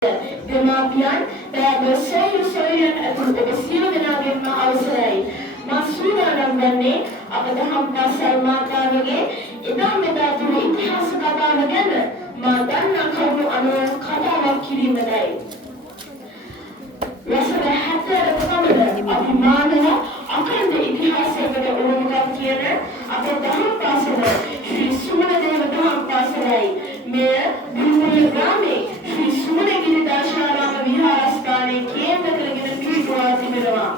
Demapian dan bersoy-soyan atau bersiul dengan අවසරයි මා සූදානම් වන්නේ අප දහම් පාසල් මාතාවගේ එදා මෙදා දුර ඉතිහාස කතාව ගැන මා දන්නා කරුණු අනුව කතාවක් කිරීමයි. වසර 70ක පමණ අභිමානව අඛණ්ඩ ඉතිහාසයකට උරුමකම් කියන අප දහම් පාසල ශ්‍රී සුමනදේව දහම් පාසලයි මෙය බිම්බුල ග්‍රාමයේ ශ්‍රී සුමනගිරි දාශාරාම විහාරස්ථානයේ කේන්ද්‍ර කරගෙන පිහිටුවා තිබෙනවා.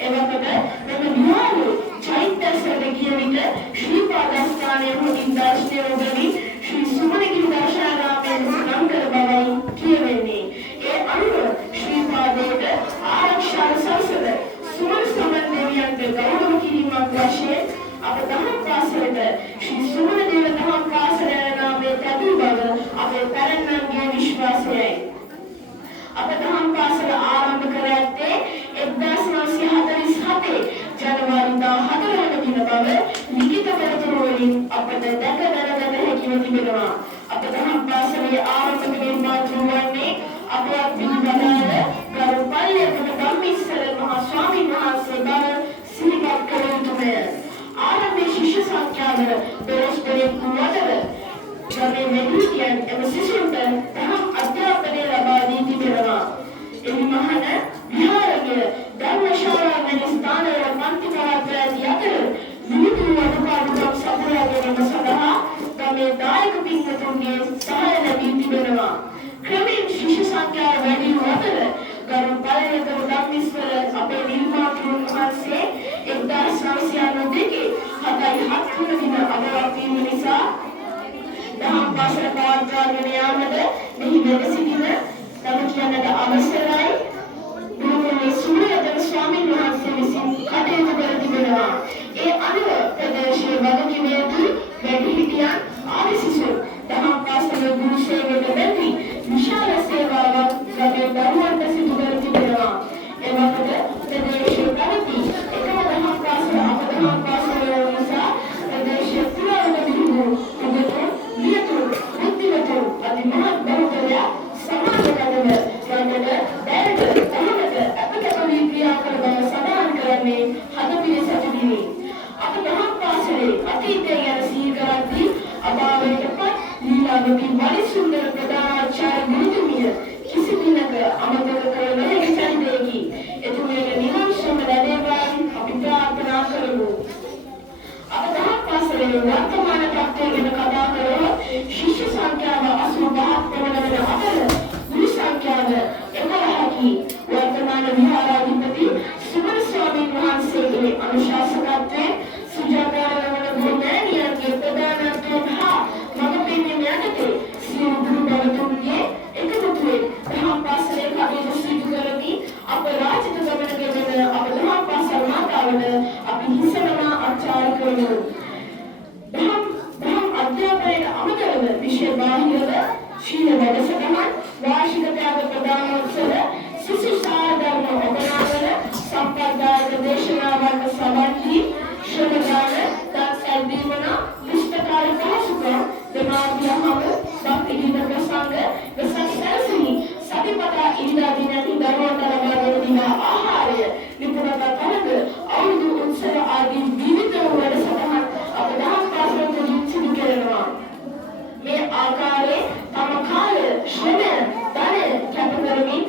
එවකට මෙම විහාරය චෛත්‍යසරද කිය විට ශ්‍රී පාදස්ථානයේ හොඳින් දර්ශනය ලැබෙවි ශ්‍රී සුමනගිරි දාශාරාමයෙන් නම් කර බවයි කියවෙන්නේ. ඒ අනුව ශ්‍රී පාදයට ආරක්ෂාව සැලසෙන සුමන සමන් දෙවියන්ට ගෞරව කිරීමක් වශයෙන් අප දහම් පාසලට ශ්‍රී සුමනදේව දහම් පාසල යන නාමය තැබූ බව අපේ පැරැන්නන්ගේ විශ්වාසයයි. අප දහම් පාසල ආරම්භ කර ඇත්තේ 1947 ජනවාරි 14 වන දින බව ලිඛිත පෙරතුරු වලින් අපට දැක දැනගත හැකිව තිබෙනවා. අප දහම් පාසලේ ආරම්භක නිර්මාතෘ වන්නේ අපේ පිළිබඳව ගරු පල්ලේකම ධම්මිස්සර මහා ස්වාමීන් වහන්සේ බව සිහිපත් කළ යුතුය. ආරම්භයේ ශිෂ්‍ය සංඛ්‍යාව දොළොස්දෙනෙක් වුවද ගමේ මෙහිතියන් එම සිසුන්ට දහම් අධ්‍යාපනය ලබා දී තිබෙනවා. එහිමහන විහාරය ධර්මශාලා වැනි ස්ථානවල පන්ති පහක් ඇති අතර විවිධ අඩුපාඩුකම් සපුරා ගැනීම සඳහා ගමේ දායක පින්වතුන්ගේ සහාය ලැබී තිබෙනවා. ක්‍රමයෙන් ශිෂ්‍ය සංඛ්‍යාව වැඩි වූ අතර ගරු පළවෙනිකම ධම්මිස්වර අපේ නිර්මාතෘන් වහන්සේ 1992 7 දින අගවක් වීම නිසා දහම් පාසල පවත්වාගෙන යාමට මෙහි වැඩ සිටින තම කියන්නට අවසරයි ගුරුතුමනි සූර්යදත්ත ස්වාමීන් වහන්සේ විසින් කටයුතු කර තිබෙනවා. ඒ අනුව ප්‍රදේශයේ වගකීමේදී වැඩිහිටියන් ආදී සිසුන් දහම් පාසල ගුරු සේවයට බැඳී විශාල සේවාවක් ගමේ දරුවන්ට සිදු කර තිබෙනවා. එවකට ප්‍රදේශයේ පැවති එකම දහම් පාසල අප දහම් පාසල නිසා ප්‍රදේශයේ පුරාවන විහිදු උගතුන් ලියතුන් බුද්ධිමතුන් අධි මහත් බහුතරයක් සමාජගතව ගමට දැනට තහනට අපතකවී ක්‍රියා කර බව සඳහන් කරන්නේ හද පිළිසතුලිනි. අප දහම් පාසලේ අතීතය ගැන සිහි කරද්දී අභාවයටපත් ලීලාවති වරිසුන්දර ප්‍රධානාචාර්ය ගුරුතුමිය කිසි දිනක අමතක කර නොහැකි චරිතයකි. එතුමියට නිවන් සුව ලැබේවායි අපි ප්‍රාර්ථනා කරමු. අප දහම් පාසලේ වර්තමාන තත්ත්වය ගැන කතා කරොත් ශිෂ්‍ය සංඛ්‍යාව 85ක් පමණ වන අතර ගුරු සංඛ්‍යාව 11කි. වර්තමාන විහාරාධිපති සුමන ස්වාමීන් වහන්සේගේ අනුශාසකත්වයෙන් සුජාතාවන ගුරුමෑණියන්ගේ ප්‍රධානත්වයෙන් හා මඟ පෙන්වීම යටතේ සියලු ගුරු බවතුන්ගේ එකමුතුවෙන් දහම් පාසලේ කටයුතු සිදු කරමින් අප රාජික ගමන ගෙවෙන අප දහම් පාසල් මාතාවට අපි හිසනවා අර්චනා කරමු. දහම් අධ්‍යාපනයට අමතරව විෂය බාහිරව ශීල වැඩසටහන් වාර්ෂික ත්‍යාග ප්‍රදානෝත්සව සිසු සාධර්ම ඔබනාවල සම්ප්‍රදායික දේශනාවක සමන්හි ශ්‍රමදාන දක්සල් දීමන පුස්තකාල පහසුකම් දෙමාපියන්ව සම්පීඩන ප්‍රසංග වෙසක් සැලසීම සතිපතා ඉරිදා දිනදී දරුවන්ට ලබා දෙන දින ආහාරය නිපුණතා තරග අවුරුදු උත්සව ආදී විවිධ වැඩසටහන් අප දහම් පාසල තුළින් සිදු කරනවා. මේ ආකාරයේ තම කාලය ශ්‍රමය ධනය කැප කරමින්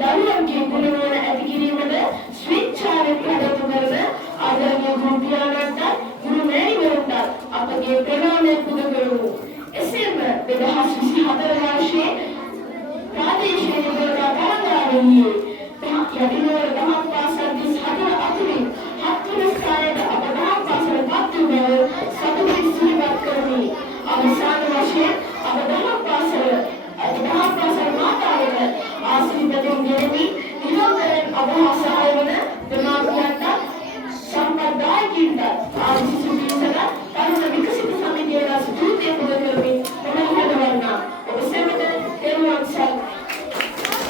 දරුවන්ගේ ගුණවල ඇති කිරීමද ස්වේච්ඡාවෙන් කටයුතු කරන ආදරණීය ගුරුපියාණන්ට ගුරුමෑණිවරුන්ට අපගේ ප්‍රණාමය පුද කරමු. එසේම 2024 වර්ෂයේ ප්‍රාදේශීය නිලධාරීන් තරඟාවලියේ යටිනෝර දහම් පාසල් 34 අතුරින් 7 වන ස්ථානයට අප දහම් පාසල පත් වූ බව සතුටින් සිහිපත් කරමි. අවසාන වශයෙන් අප දහම් පාසල මාතාවට ආශිර්වාදයෙන් ගෙවි නිරන්තරයෙන් අප හා සහාය වන දෙමාපියන්ට සම්ප්‍රදායිකින්ට ආශිර්වාද